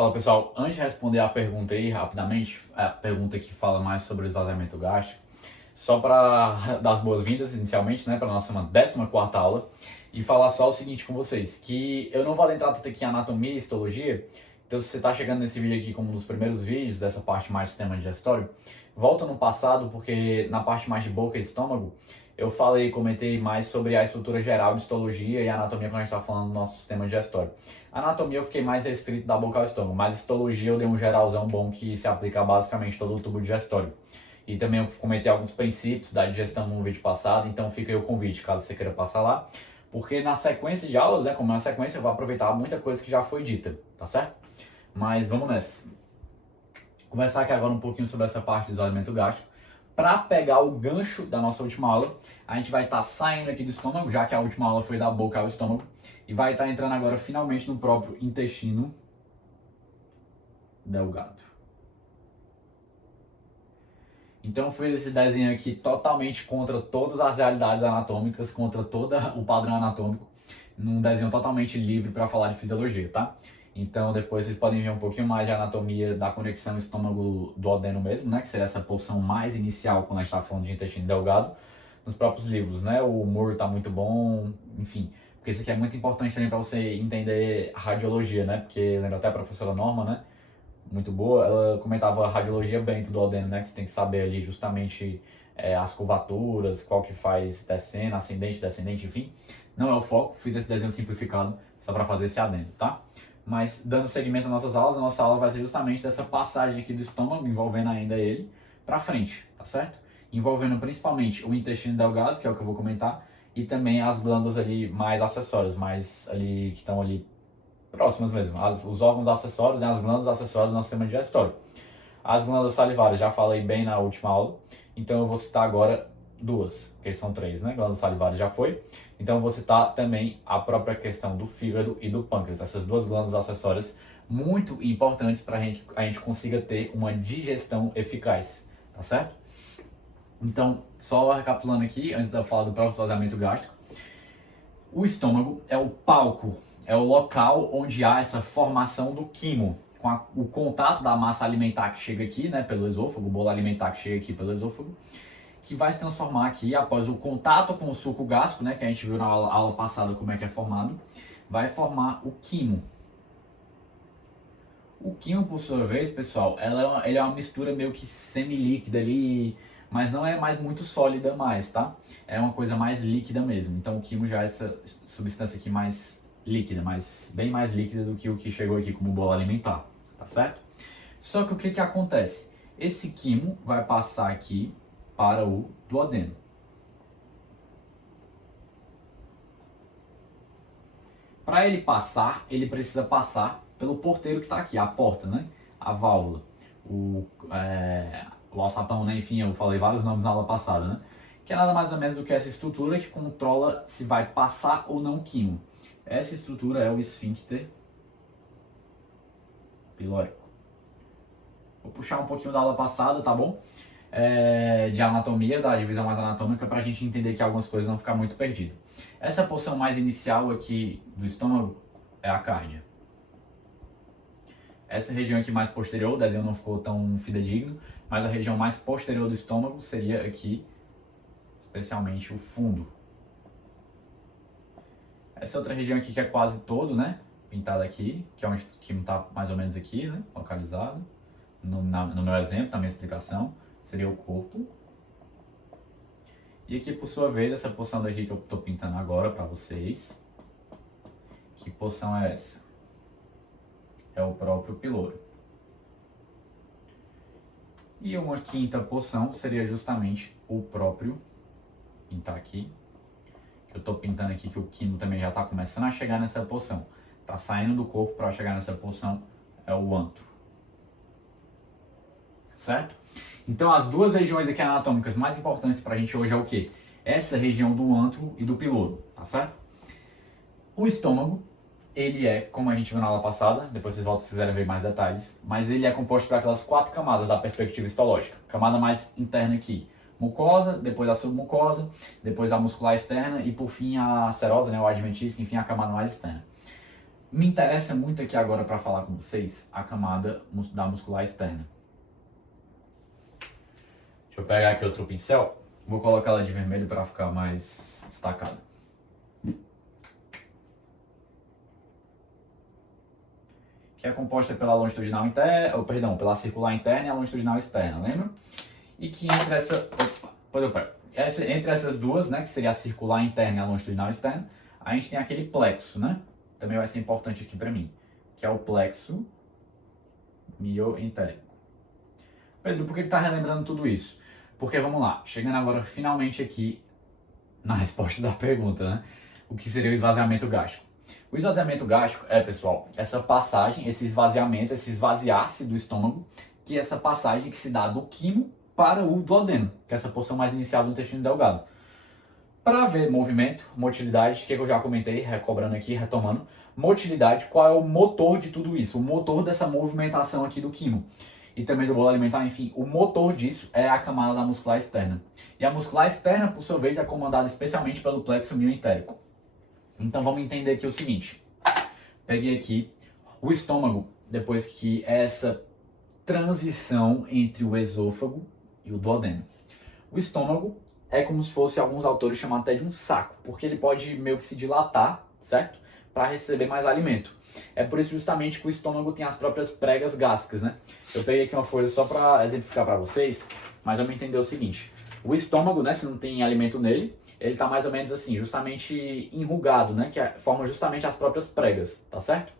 Fala pessoal, antes de responder a pergunta aí rapidamente, a pergunta que fala mais sobre o esvaziamento gástrico, só para dar as boas-vindas inicialmente, né, para a nossa 14ª aula, e falar só o seguinte com vocês, que eu não vou adentrar tanto aqui em anatomia e histologia, então se você está chegando nesse vídeo aqui como um dos primeiros vídeos dessa parte mais de sistema digestório, volta no passado, porque na parte mais de boca e estômago, eu comentei mais sobre a estrutura geral de histologia e anatomia quando a gente está falando do nosso sistema digestório. Anatomia eu fiquei mais restrito da boca ao estômago, mas histologia eu dei um geralzão bom que se aplica a basicamente todo o tubo digestório. E também eu comentei alguns princípios da digestão no vídeo passado, então fica aí o convite, caso você queira passar lá. Porque na sequência de aulas, né, como é uma sequência, eu vou aproveitar muita coisa que já foi dita, tá certo? Mas vamos nessa. Conversar aqui agora um pouquinho sobre essa parte do esvaziamento gástrico. Para pegar o gancho da nossa última aula, a gente vai estar saindo aqui do estômago, já que a última aula foi da boca ao estômago, e vai estar entrando agora finalmente no próprio intestino delgado. Então eu fiz esse desenho aqui totalmente contra todas as realidades anatômicas, contra todo o padrão anatômico, num desenho totalmente livre para falar de fisiologia, tá? Então depois vocês podem ver um pouquinho mais de anatomia da conexão estômago-duodeno mesmo, né? Que seria essa porção mais inicial quando a gente está falando de intestino delgado, nos próprios livros, né? O Moore tá muito bom, enfim. Porque isso aqui é muito importante também para você entender a radiologia, né? Porque lembra até a professora Norma, né? Muito boa, ela comentava a radiologia bem do duodeno, né? Que você tem que saber ali justamente as curvaturas, qual que faz descendo, ascendente, descendente, enfim. Não é o foco, fiz esse desenho simplificado só para fazer esse adendo, tá? Mas dando seguimento às nossas aulas, a nossa aula vai ser justamente dessa passagem aqui do estômago, envolvendo ainda ele, para frente, tá certo? Envolvendo principalmente o intestino delgado, que é o que eu vou comentar, e também as glândulas ali mais acessórias, mais ali que estão ali próximas mesmo, os órgãos acessórios, né, as glândulas acessórias do nosso sistema digestório. As glândulas salivares, já falei bem na última aula, então eu vou citar agora duas, porque são três, né? Glândulas salivares já foi. Então eu vou citar também a própria questão do fígado e do pâncreas, essas duas glândulas acessórias muito importantes para a gente consiga ter uma digestão eficaz, tá certo? Então, só recapitulando aqui, antes de eu falar do próprio esvaziamento gástrico, o estômago é o palco, é o local onde há essa formação do quimo, com o contato da massa alimentar que chega aqui, né, pelo esôfago, o bolo alimentar que chega aqui pelo esôfago, que vai se transformar aqui após o contato com o suco gástrico, né, que a gente viu na aula passada como é que é formado, vai formar o quimo. O quimo, por sua vez, pessoal, ele é uma mistura meio que semi-líquida ali, mas não é mais muito sólida mais, tá? É uma coisa mais líquida mesmo. Então o quimo já é essa substância aqui mais líquida, bem mais líquida do que o que chegou aqui como bolo alimentar, tá certo? Só que o que acontece? Esse quimo vai passar aqui para o duodeno. Para ele passar, ele precisa passar pelo porteiro que está aqui, a porta, né? A válvula, o alçapão, né? Enfim, eu falei vários nomes na aula passada, né? Que é nada mais ou menos do que essa estrutura que controla se vai passar ou não o quimo. Essa estrutura é o esfíncter pilórico. Vou puxar um pouquinho da aula passada, tá bom? De anatomia, da divisão mais anatômica, para a gente entender que algumas coisas não ficar muito perdidas. Essa porção mais inicial aqui do estômago é a cárdia. Essa região aqui mais posterior, o desenho não ficou tão fidedigno, mas a região mais posterior do estômago seria aqui, especialmente o fundo. Essa outra região aqui que é quase todo, né, pintada aqui, que é onde o quimo está mais ou menos aqui, né, localizado, no meu exemplo, na minha explicação, seria o corpo. E aqui, por sua vez, essa porção daqui que eu estou pintando agora para vocês. Que porção é essa? É o próprio piloro. E uma quinta porção seria justamente o próprio, pintar aqui, que eu estou pintando aqui, que o quimo também já está começando a chegar nessa porção. Está saindo do corpo para chegar nessa porção, é o antro. Certo? Então as duas regiões aqui anatômicas mais importantes para a gente hoje é o quê? Essa região do antro e do piloro, tá certo? O estômago, ele é, como a gente viu na aula passada, depois vocês voltam se quiserem ver mais detalhes, mas ele é composto por aquelas 4 camadas da perspectiva histológica. Camada mais interna aqui, mucosa, depois a submucosa, depois a muscular externa e por fim a serosa, né, o adventício, enfim, a camada mais externa. Me interessa muito aqui agora para falar com vocês a camada da muscular externa. Deixa eu pegar aqui outro pincel, vou colocar ela de vermelho para ficar mais destacada. Que é composta pela longitudinal interna, ou perdão, pela circular interna e a longitudinal externa, lembra? E que entre essas duas, né, que seria a circular interna e a longitudinal externa, a gente tem aquele plexo, né? Também vai ser importante aqui para mim, que é o plexo mioentérico. Pedro, por que tá relembrando tudo isso? Porque, vamos lá, chegando agora finalmente aqui na resposta da pergunta, né? O que seria o esvaziamento gástrico? O esvaziamento gástrico é, pessoal, essa passagem, esse esvaziamento, esse esvaziar-se do estômago, que é essa passagem que se dá do quimo para o duodeno, que é essa porção mais inicial do intestino delgado. Para ver movimento, motilidade, que eu já comentei, recobrando aqui, retomando, motilidade, qual é o motor de tudo isso? O motor dessa movimentação aqui do quimo e também do bolo alimentar, enfim, o motor disso é a camada da muscular externa. E a muscular externa, por sua vez, é comandada especialmente pelo plexo mioentérico. Então vamos entender aqui o seguinte. Peguei aqui o estômago, depois que essa transição entre o esôfago e o duodeno. O estômago é como se fosse, alguns autores chamam até de um saco, porque ele pode meio que se dilatar, certo? Para receber mais alimento. É por isso justamente que o estômago tem as próprias pregas gástricas, né? Eu peguei aqui uma folha só para exemplificar para vocês, mas vamos entender o seguinte. O estômago, né, se não tem alimento nele, ele está mais ou menos assim, justamente enrugado, né? Que forma justamente as próprias pregas, tá certo?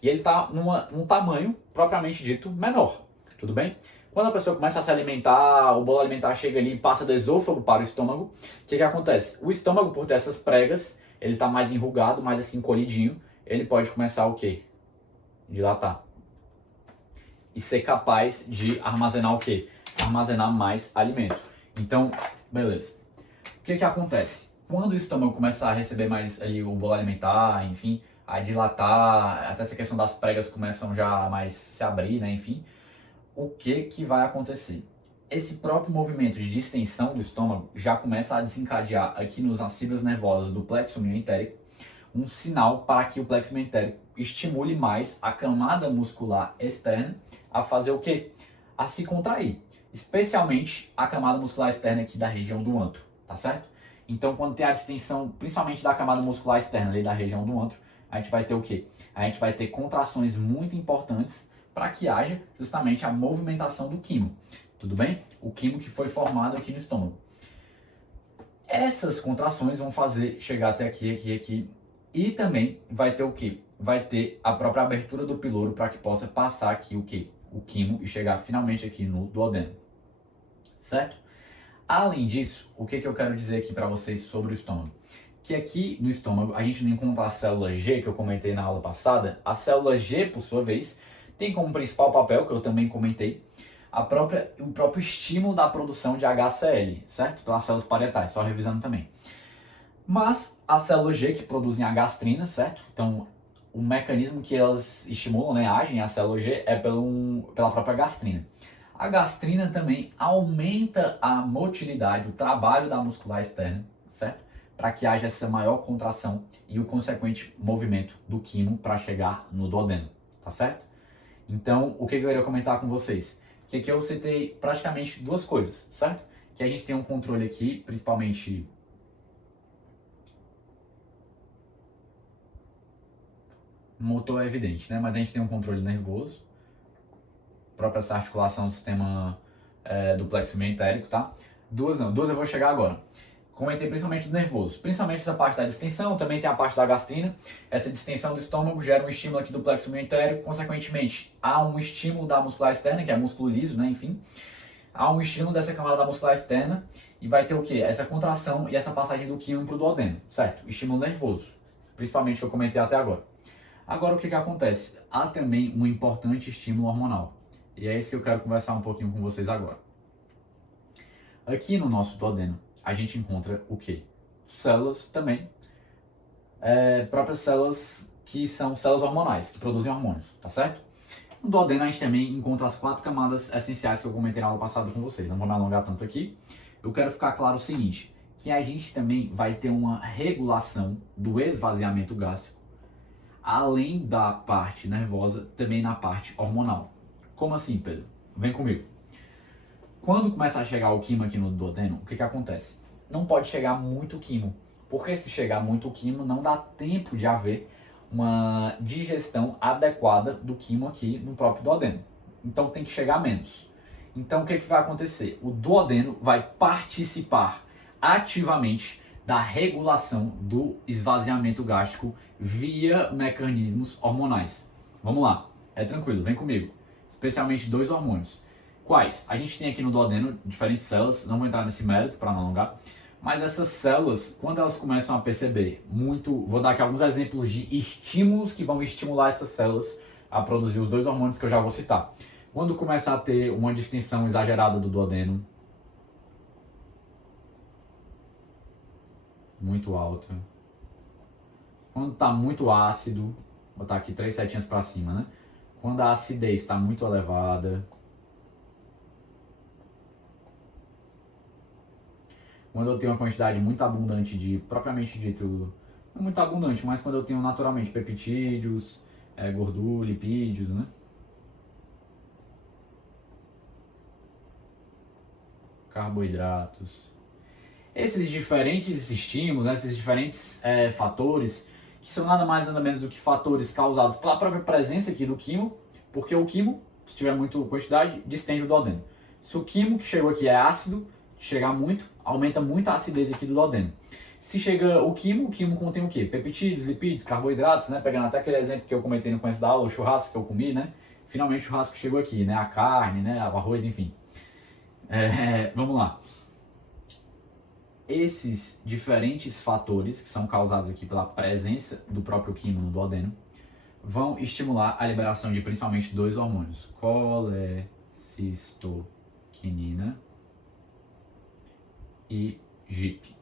E ele está num tamanho, propriamente dito, menor, tudo bem? Quando a pessoa começa a se alimentar, o bolo alimentar chega ali e passa do esôfago para o estômago, o que acontece? O estômago, por ter essas pregas, ele está mais enrugado, mais assim, encolhidinho, ele pode começar o quê? Dilatar. E ser capaz de armazenar o quê? Armazenar mais alimento. Então, beleza. O que acontece? Quando o estômago começa a receber mais ali o bolo alimentar, enfim, a dilatar, até essa questão das pregas começam já a mais se abrir, né, enfim, o que vai acontecer? Esse próprio movimento de distensão do estômago já começa a desencadear aqui nas fibras nervosas do plexo mioentérico um sinal para que o plexo mioentérico estimule mais a camada muscular externa a fazer o quê? A se contrair, especialmente a camada muscular externa aqui da região do antro, tá certo? Então, quando tem a distensão, principalmente da camada muscular externa ali da região do antro, a gente vai ter o quê? A gente vai ter contrações muito importantes para que haja justamente a movimentação do quimo, tudo bem? O quimo que foi formado aqui no estômago. Essas contrações vão fazer chegar até aqui, e também vai ter o quê? Vai ter a própria abertura do piloro para que possa passar aqui o quê? O quimo e chegar finalmente aqui no duodeno, certo? Além disso, o que eu quero dizer aqui para vocês sobre o estômago? Que aqui no estômago a gente não encontra a célula G, que eu comentei na aula passada. A célula G, por sua vez, tem como principal papel, que eu também comentei, o próprio estímulo da produção de HCl, certo? Pelas células parietais, só revisando também. Mas a célula G, que produzem a gastrina, certo? Então, o mecanismo que elas estimulam, né, agem, a célula G, é pela própria gastrina. A gastrina também aumenta a motilidade, o trabalho da muscular externa, certo? Para que haja essa maior contração e o consequente movimento do quimo para chegar no duodeno, tá certo? Então, o que eu queria comentar com vocês? Que aqui eu citei praticamente duas coisas, certo? Que a gente tem um controle aqui, principalmente motor é evidente, né? Mas a gente tem um controle nervoso, própria essa articulação do sistema do plexo mioentérico, tá? Duas eu vou chegar agora. Comentei principalmente do nervoso, principalmente essa parte da distensão, também tem a parte da gastrina. Essa distensão do estômago gera um estímulo aqui do plexo mioentérico, consequentemente há um estímulo da muscular externa, que é músculo liso, né, enfim. Há um estímulo dessa camada da muscular externa e vai ter o quê? Essa contração e essa passagem do quimo para o duodeno, certo? Estímulo nervoso, principalmente que eu comentei até agora. Agora o que acontece? Há também um importante estímulo hormonal. E é isso que eu quero conversar um pouquinho com vocês agora. Aqui no nosso duodeno, a gente encontra o quê? Células também, próprias células que são células hormonais, que produzem hormônios, tá certo? No duodeno a gente também encontra as 4 camadas essenciais que eu comentei na aula passada com vocês, não vou me alongar tanto aqui. Eu quero ficar claro o seguinte, que a gente também vai ter uma regulação do esvaziamento gástrico, além da parte nervosa, também na parte hormonal. Como assim, Pedro? Vem comigo. Quando começa a chegar o quimo aqui no duodeno, o que acontece? Não pode chegar muito quimo, porque se chegar muito quimo, não dá tempo de haver uma digestão adequada do quimo aqui no próprio duodeno. Então tem que chegar menos. Então o que vai acontecer? O duodeno vai participar ativamente da regulação do esvaziamento gástrico via mecanismos hormonais. Vamos lá, é tranquilo, vem comigo. Especialmente 2 hormônios. Quais? A gente tem aqui no duodeno diferentes células, não vou entrar nesse mérito para não alongar, mas essas células, quando elas começam a perceber vou dar aqui alguns exemplos de estímulos que vão estimular essas células a produzir os 2 hormônios que eu já vou citar. Quando começa a ter uma distensão exagerada do duodeno, muito alta. Quando está muito ácido, vou botar aqui 3 setinhas para cima, né? Quando a acidez está muito elevada. Quando eu tenho uma quantidade muito abundante de, propriamente dito, não muito abundante, mas quando eu tenho naturalmente peptídeos, gordura, lipídios, né? Carboidratos. Esses diferentes estímulos, né, esses diferentes fatores, que são nada mais nada menos do que fatores causados pela própria presença aqui do quimo, porque o quimo, se tiver muita quantidade, distende o duodeno. Se o quimo que chegou aqui é ácido, chegar muito, aumenta muito a acidez aqui do duodeno. Se chega o quimo contém o quê? Peptídeos, lipídios, carboidratos, né? Pegando até aquele exemplo que eu comentei no começo da aula, o churrasco que eu comi, né? Finalmente o churrasco chegou aqui, né? A carne, né? O arroz, enfim. Vamos lá. Esses diferentes fatores que são causados aqui pela presença do próprio quimo no duodeno vão estimular a liberação de principalmente 2 hormônios, colecistoquinina e GIP.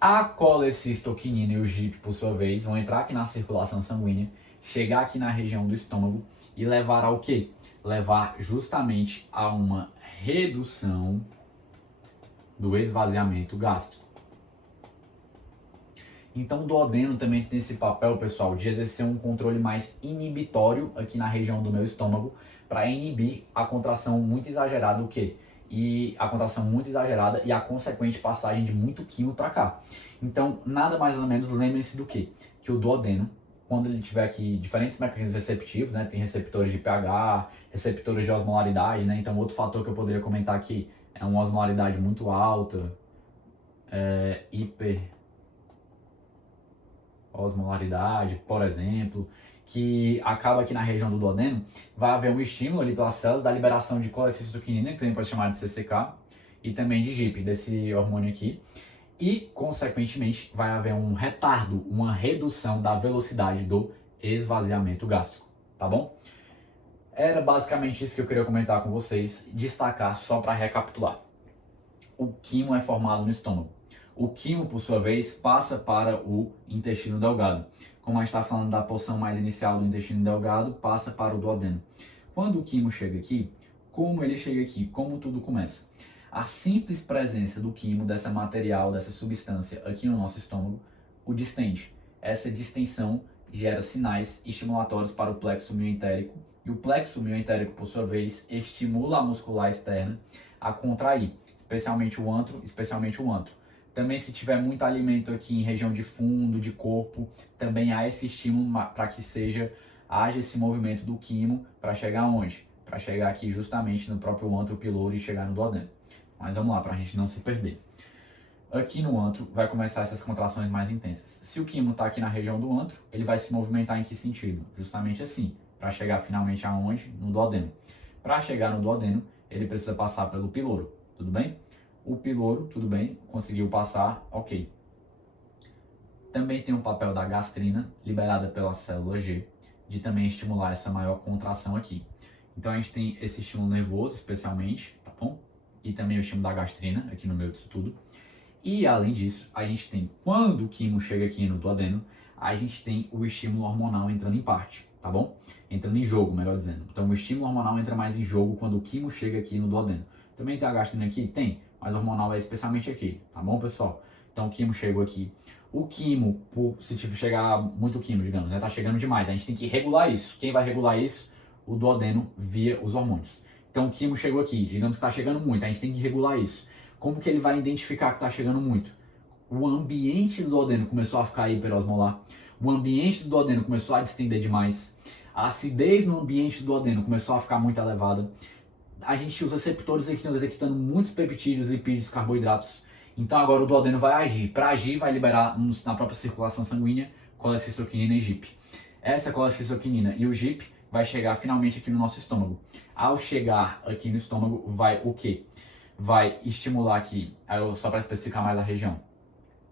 A colecistoquinina e o GIP, por sua vez, vão entrar aqui na circulação sanguínea, chegar aqui na região do estômago e levar ao quê? Levar justamente a uma redução do esvaziamento gástrico. Então o duodeno também tem esse papel, pessoal, de exercer um controle mais inibitório aqui na região do meu estômago para inibir a contração muito exagerada, o quê? E a contração muito exagerada e a consequente passagem de muito quimo para cá. Então, nada mais ou menos, lembrem-se do quê? Que o duodeno, quando ele tiver aqui diferentes mecanismos receptivos, né? Tem receptores de pH, receptores de osmolaridade, né? Então, outro fator que eu poderia comentar aqui é uma osmolaridade muito alta, hiperosmolaridade, por exemplo, que acaba aqui na região do duodeno, vai haver um estímulo ali pelas células da liberação de colecistoquinina, que também pode chamar de CCK, e também de GIP, desse hormônio aqui. E, consequentemente, vai haver um retardo, uma redução da velocidade do esvaziamento gástrico, tá bom? Era basicamente isso que eu queria comentar com vocês, destacar só para recapitular. O quimo é formado no estômago. O quimo, por sua vez, passa para o intestino delgado. Como a gente está falando da porção mais inicial do intestino delgado, passa para o duodeno. Quando o quimo chega aqui, como ele chega aqui? Como tudo começa? A simples presença do quimo, dessa material, dessa substância aqui no nosso estômago, o distende. Essa distensão gera sinais estimulatórios para o plexo mioentérico, e o plexo mioentérico, por sua vez, estimula a muscular externa a contrair, especialmente o antro. Também, se tiver muito alimento aqui em região de fundo, de corpo, também há esse estímulo para que haja esse movimento do quimo para chegar onde? Para chegar aqui justamente no próprio antro piloro e chegar no duodeno. Mas vamos lá, para a gente não se perder. Aqui no antro vai começar essas contrações mais intensas. Se o quimo está aqui na região do antro, ele vai se movimentar em que sentido? Justamente assim, para chegar finalmente aonde? No duodeno. Para chegar no duodeno, ele precisa passar pelo piloro, tudo bem? O piloro, tudo bem, conseguiu passar, ok. Também tem o papel da gastrina, liberada pela célula G, de também estimular essa maior contração aqui. Então a gente tem esse estímulo nervoso, especialmente, tá bom? E também o estímulo da gastrina, aqui no meio disso tudo. E além disso, a gente tem, quando o quimo chega aqui no duodeno, a gente tem o estímulo hormonal entrando em parte, tá bom? Entrando em jogo, melhor dizendo. Então o estímulo hormonal entra mais em jogo quando o quimo chega aqui no duodeno. Também tem a gastrina aqui? Tem, mas o hormonal é especialmente aqui, tá bom, pessoal? Então o quimo chegou aqui. O quimo, se tipo, chegar muito quimo, digamos, né, tá chegando demais, a gente tem que regular isso. Quem vai regular isso? O duodeno via os hormônios. Então o quimo chegou aqui, digamos que está chegando muito, a gente tem que regular isso. Como que ele vai identificar que está chegando muito? O ambiente do duodeno começou a ficar hiperosmolar, o ambiente do duodeno começou a distender demais, a acidez no ambiente do duodeno começou a ficar muito elevada. A gente usa receptores aqui que estão detectando muitos peptídeos, lipídios, carboidratos. Então agora o duodeno vai agir. Para agir, vai liberar na própria circulação sanguínea colecistoquinina e GIP. Essa colecistoquinina e o GIP vai chegar finalmente aqui no nosso estômago. Ao chegar aqui no estômago, vai o quê? Vai estimular aqui, só para especificar mais a região,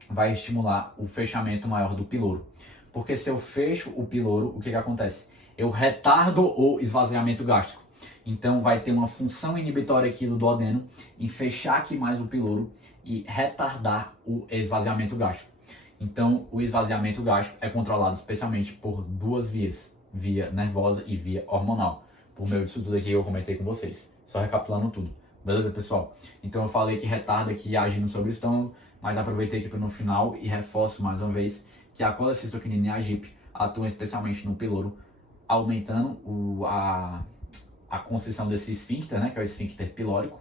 vai estimular o fechamento maior do piloro. Porque se eu fecho o piloro, o que acontece? Eu retardo o esvaziamento gástrico. Então vai ter uma função inibitória aqui do duodeno em fechar aqui mais o piloro e retardar o esvaziamento gástrico. Então o esvaziamento gástrico é controlado especialmente por duas vias, via nervosa e via hormonal, por meio disso tudo aqui que eu comentei com vocês. Só recapitulando tudo. Beleza, pessoal? Então eu falei que retarda aqui agindo sobre o estômago, mas aproveitei aqui para no final e reforço mais uma vez que a colecistoquinina e a GIP atuam especialmente no piloro, aumentando a constrição desse esfíncter, né, que é o esfíncter pilórico,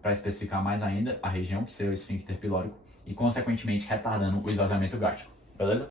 para especificar mais ainda a região, que seria o esfíncter pilórico, e consequentemente retardando o esvaziamento gástrico. Beleza?